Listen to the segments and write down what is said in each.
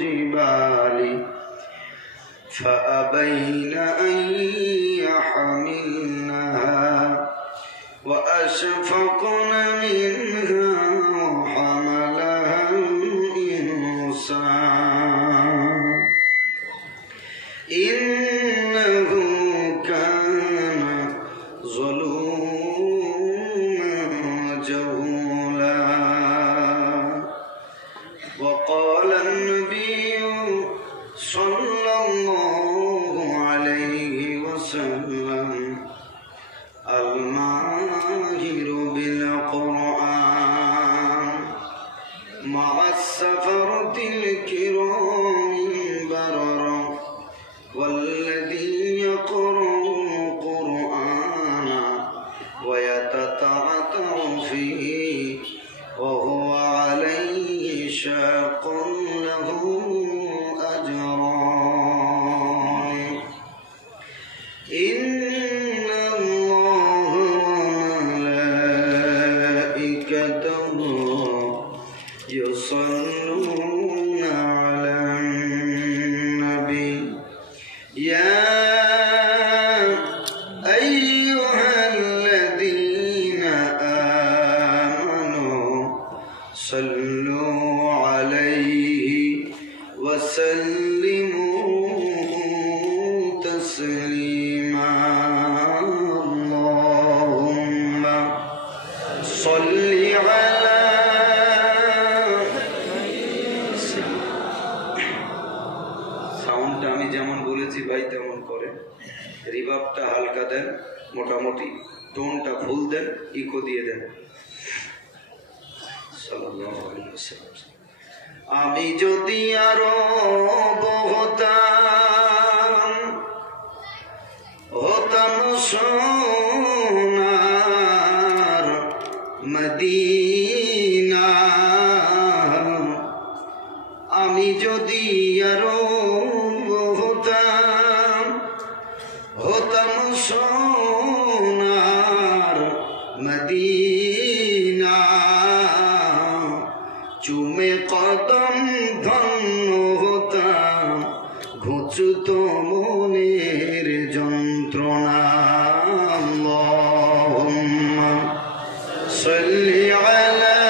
الجبال فأبين أن يحملنها وأشفقن منها وحملها الإنسان إنه كان ظلوما جهولا وقال النبي صلى الله عليه وسلم الماهر بالقرآن مع السفرة الكرام البررة والذي يقرأ القرآن ويتتعتع فيه وهو عليه شاق له أجران إن الله وملائكته يصلون على النبي يا أيها الذين آمنوا صلوا عليه وسلموا تسليما اللهم صل على সাউন্ডটা আমি যেমন বলেছি ভাই তেমন করেন রিভার্বটা হালকা দেন মোটামুটি টোনটা ফুল দেন ইকো দিয়ে দেন সাল্লাল্লাহু আলাইহি ওয়াসাল্লাম আমি যদি আরো হতাম সোনার মদিনা আমি যদি আরো হতাম সোনার মদিনা চুমে কদম ধন্য হতাম ঘুচত মনের যন্ত্রণা আল্লাহুম্মা সাল্লি আলা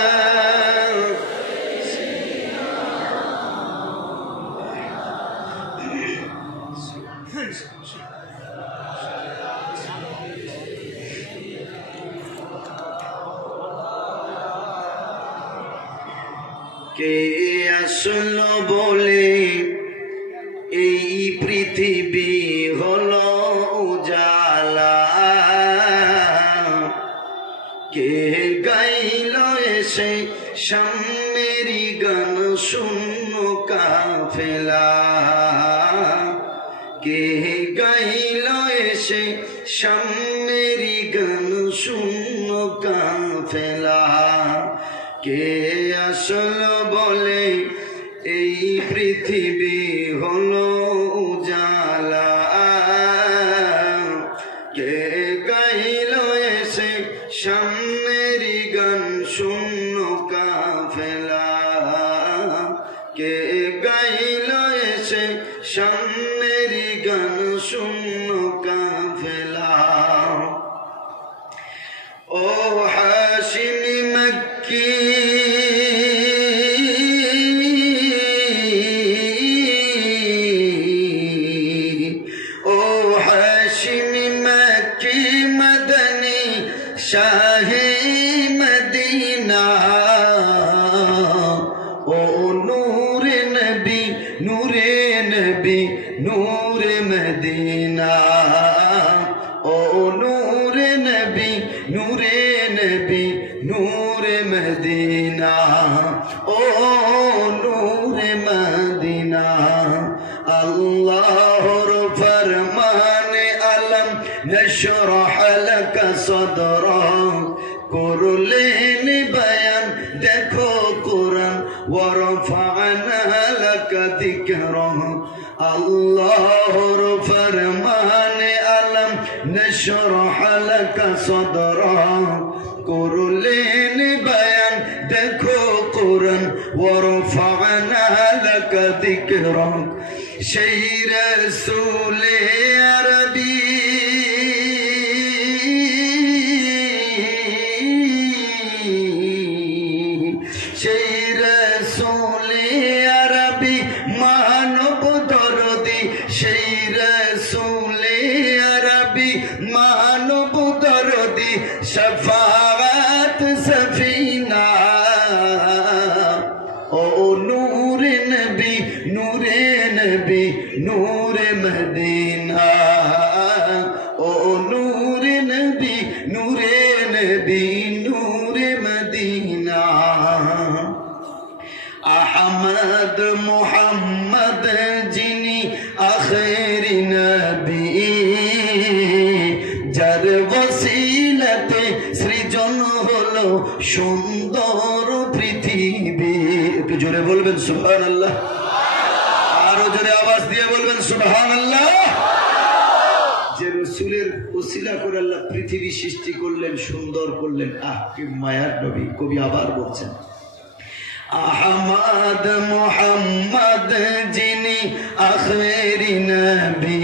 কে আসলো বলে এই পৃথিবী হলো উজালা কে গাইল এসে সামেরি গান শূন্য কাফেলা কে গাইল এসে সামেরি গান শূন্য কাফেলা কে আসলো বলে এই পৃথিবী হলো উজালা কে গাইল এসে সামনেরি গান শূন্য কাফেলা কে গাইল এসে সামনেরি গান শূন্য কাফেলা ও হাশিমি মক্কি शाहे मदीना ओ नूरे नबी नूर मदीना ओ नूरे नबी नूर मदीना ओ नूर मदीना अल्लाहर फरमाने अलम नशरह लक सदरा করলেন বয়ান দেখো কোরআন ওয়ারফা'না লাকা যিকরা আল্লাহর ফরমানে আলম নশরহ লাকা সদরা করলেন বয়ান দেখো কোরআন ওয়ারফা'না লাকা যিকরুক সেই রাসূলে আরবী সেই রাসূলে আরবী মানব দরদি সেই রাসূলে আরবী মানব দরদি শাফাআত সফিনা ও নূরে নবী নূরে নবী নূরে মদিনা ও নূরে নবী নূরে নবী নূরে মদিনা আহমদ মুহাম্মদ যিনি আখেরি নবী যার ওসিলাতে সৃজন হলো সুন্দর পৃথিবী। একটু জোরে বলবেন সুবহানাল্লাহ, আরো জোরে আওয়াজ দিয়ে বলবেন সুবহানাল্লাহ। যে রাসূলের ওসিলা করে আল্লাহ পৃথিবী সৃষ্টি করলেন, সুন্দর করলেন। কি মায়ার নবী। কবি আবার বলছেন আহমদ মুহাম্মদ যিনি আখেরি নবী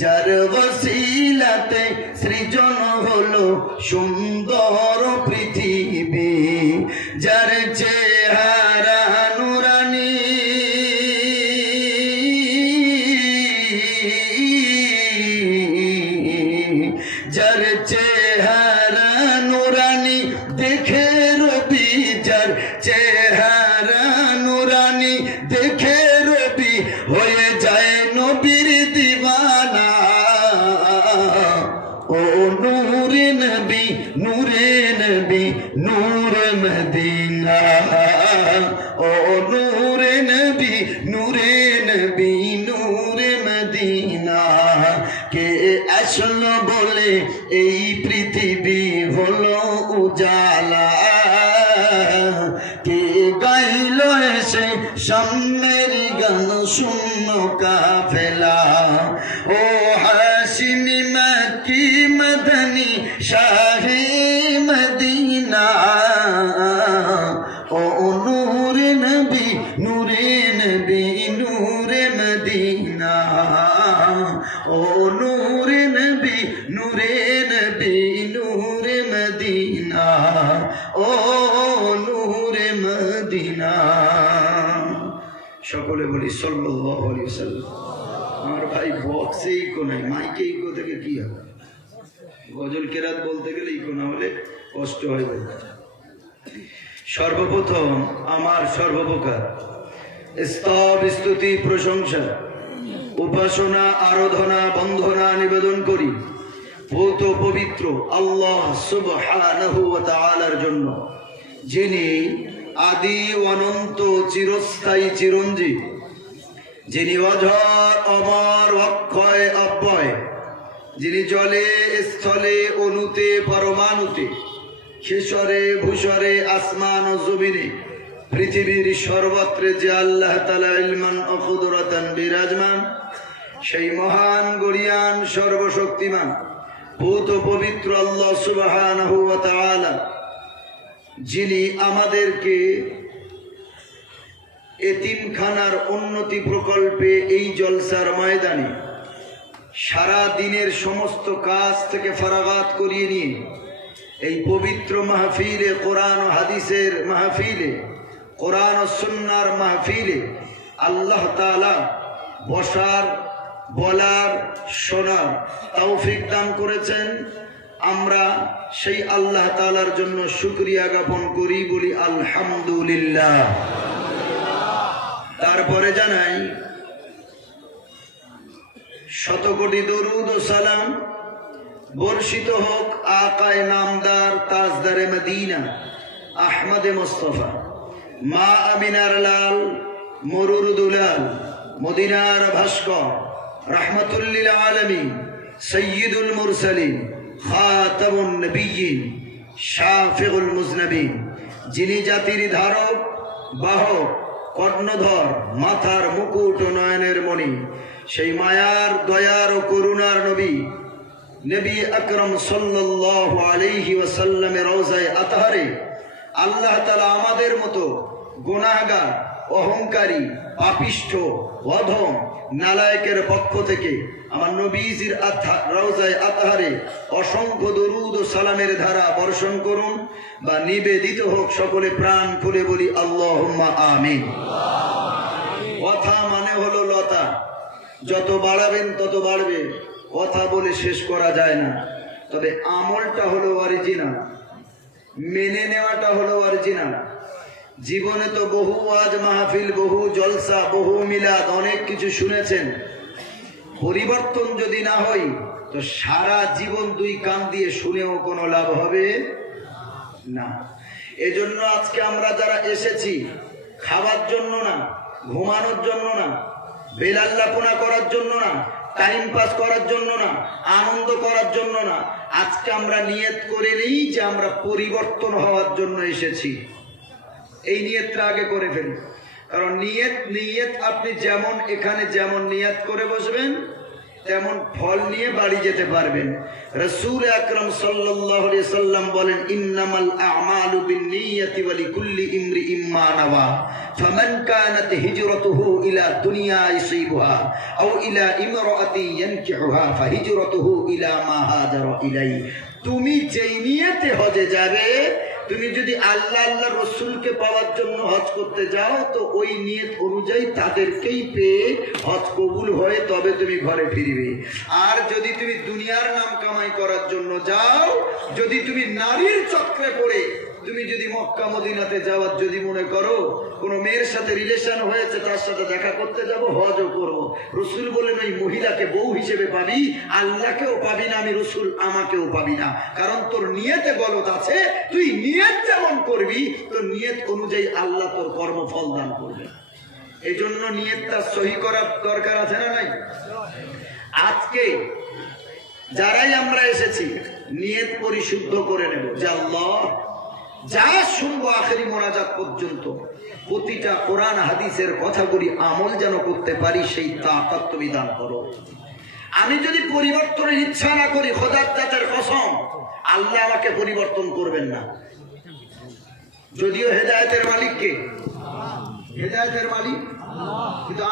যার ওসিলাতে সৃজন হলো সুন্দর পৃথিবী যার চেহারা নুরানি যার চেহারা নুরানি দেখে রবি যার চেহারা নুরানি দেখে রবি হয়ে যায় নবীর দিওয়ানা ও নূরে নবী নূরে নবী নূরে মদিনা ও নূরে নবী নূরে নবী নূরে মদিনা কে আসলো বলে এই পৃথিবী হলো উজালা কে গাইল এসে সামনের গান শূন্য কাফেলা ও হাশিমি মক্কি মদনী শাহে মদিনা ও নূরে নবী নূরে নবী নূরে মদিনা ও নূরে নবী নূরে নবী নূরে মদিনা ও নূরে মদিনা। সকলে বলি সাল্লাল্লাহু আলাইহি ওয়াসাল্লাম। আমার ভাই বক্সে ইকো নাই, মাইকে ইকো থেকে কি হবে? গজল কেরাত বলতে গেলে ইকো না হলে কষ্ট হয়। সর্বপ্রথম আমার সর্বপ্রকার স্তব স্তুতি প্রশংসা উপাসনা আরাধনা বন্দনা নিবেদন করি ভূত পবিত্র আল্লাহ সুবহানাহু ওয়া তাআলার জন্য, যিনি আদি অনন্ত চিরস্থায়ী চিরঞ্জীব, যিনি অজর অমর অক্ষয় অব্যয়, যিনি জলে স্থলে অনুতে পরমাণুতে খেসরে ভূসরে আসমান ও জমিনে পৃথিবীর সর্বত্রে যে আল্লাহ তাআলা ইলমান ও কুদরতান বিরাজমান, সেই মহান গরিয়ান সর্বশক্তিমান ভূত পবিত্র আল্লাহ সুবহানাহু ওয়া তাআলা, যিনি আমাদেরকে এতিমখানার উন্নতি প্রকল্পে এই জলসার ময়দানে সারা দিনের সমস্ত কাজ থেকে ফারাগাত করিয়ে নিয়ে এই পবিত্র মাহফিলে কোরআন ও হাদিসের মাহফিলে কোরআন ও সুন্নাহর মাহফিলে আল্লাহ তাআলা বসার বলার শোনার তৌফিক দান করেছেন। আমরা সেই আল্লাহ তাআলার জন্য শুকরিয়া জ্ঞাপন করি, বলি আলহামদুলিল্লাহ। তারপরে জানাই শতকোটি দরুদ ও সালাম বর্ষিত হোক আকায়ে নামদার তাজদারে মদিনা আহমদে মুস্তাফা মা আমিনার লাল মরুর দুলাল মদিনার ভাস্কর রহমতুল লিল আলামিন সৈয়দুল মুরসালিন খাতামুন নবিয়্যিন শাফিউল মুজনবিন, যিনি জাতির ধারক বাহক কর্ণধর মাথার মুকুট ও নয়নের মণি, সেই মায়ার দয়ার ও করুণার নবী নবী আকরাম সাল্লাল্লাহু আলাইহি ওয়াসাল্লামের রওজায়ে আতহারে আল্লাহ তাআলা আমাদের মতো গুনাহগার অহংকারী, পাপিষ্ঠ, অধম, নালায়েকের পক্ষ থেকে আমার নবীজির রওজায়ে আতহারে অসংখ্য দরুদ ও সালামের ধারা বর্ষণ করুন বা নিবেদিত হোক। সকলে প্রাণ খুলে বলি আল্লাহুম্মা আমিন। কথা মানে হলো লতা, যত বাড়াবেন তত বাড়বে, কথা বলে শেষ করা যায় না। তবে আমলটা হলো অরিজিনাল, মেনে নেওয়াটা হলো অরিজিনাল। জীবনে তো বহু ওয়াজ মাহফিল, বহু জলসা, বহু মিলাদ, অনেক কিছু শুনেছেন। পরিবর্তন যদি না হয় তো সারা জীবন দুই কান দিয়ে শুনেও কোনো লাভ হবে না। এজন্য আজকে আমরা যারা এসেছি খাবার জন্য না, ঘুমানোর জন্য না, বেলাল্লাপনা করার জন্য না, টাইম পাস করার জন্য না, আনন্দ করার জন্য না, আজকে আমরা নিয়ত করে নিই যে আমরা পরিবর্তন হওয়ার জন্য এসেছি। এই নিয়তটা আগে করে ফেলি। কারণ নিয়ত আপনি যেমন এখানে যেমন নিয়ত করে বসবেন তেমন ফল নিয়ে বাড়ি যেতে পারবেন। রাসূল আকরাম সাল্লাল্লাহু আলাইহি সাল্লাম বলেন, ইন্নামাল আ'মালু বিন্নিয়াতি ওয়া লিকুল্লি ইমরিইম মা নাওয়া ফামান কানাত হিজরাতুহু ইলা দুনিয়া ইসিবুহা আও ইলা ইমরাআতি ইয়ানকিহুহা ফাহিজরাতুহু ইলা মা হাজারা ইলাইহি। তুমি যেই নিয়তে হজে যাবে, তুমি যদি আল্লাহ আল্লাহ রসুলকে পাওয়ার জন্য হজ করতে যাও তো ওই নিয়ত অনুযায়ী তাদেরকেই পেয়ে হজ কবুল হয়ে তবে তুমি ঘরে ফিরবে। আর যদি তুমি দুনিয়ার নাম কামাই করার জন্য যাও, যদি তুমি নারীর চক্রে পড়ে তুমি যদি মক্কা মদিনাতে যাওয়ার যদি মনে করো, কোন মেয়ের সাথে রিলেশন হয়েছে, তার সাথে দেখা করতে যাব, হজও করবো, রসুল বলেন ওই মহিলাকে বউ হিসেবে পাবি, আল্লাহকেও পাবি না, আমি রসুল আমাকেও পাবি না। কারণ তোর নিয়তে গলত আছে। তুই নিয়ত যেমন করবি তোর নিয়ত অনুযায়ী আল্লাহ তোর কর্মফল দান করবে। এই জন্য নিয়তটা সহি করার দরকার আছে না নাই? আজকে যারাই আমরা এসেছি নিয়ত পরিশুদ্ধ করে নেব যে আল্লাহ যা শুনবো আখেরি মোনাজাত পর্যন্ত প্রতিটা কোরআন হাদিসের কথাগুলি আমল যেন করতে পারি, সেই তাকাত তুমি দান করো। আমি যদি পরিবর্তনের ইচ্ছা না করি, খোদার জাতের কসম আল্লাহ আমাকে পরিবর্তন করবেন না। যদিও হেদায়েতের মালিক কে? হেদায়েতের মালিক কিন্তু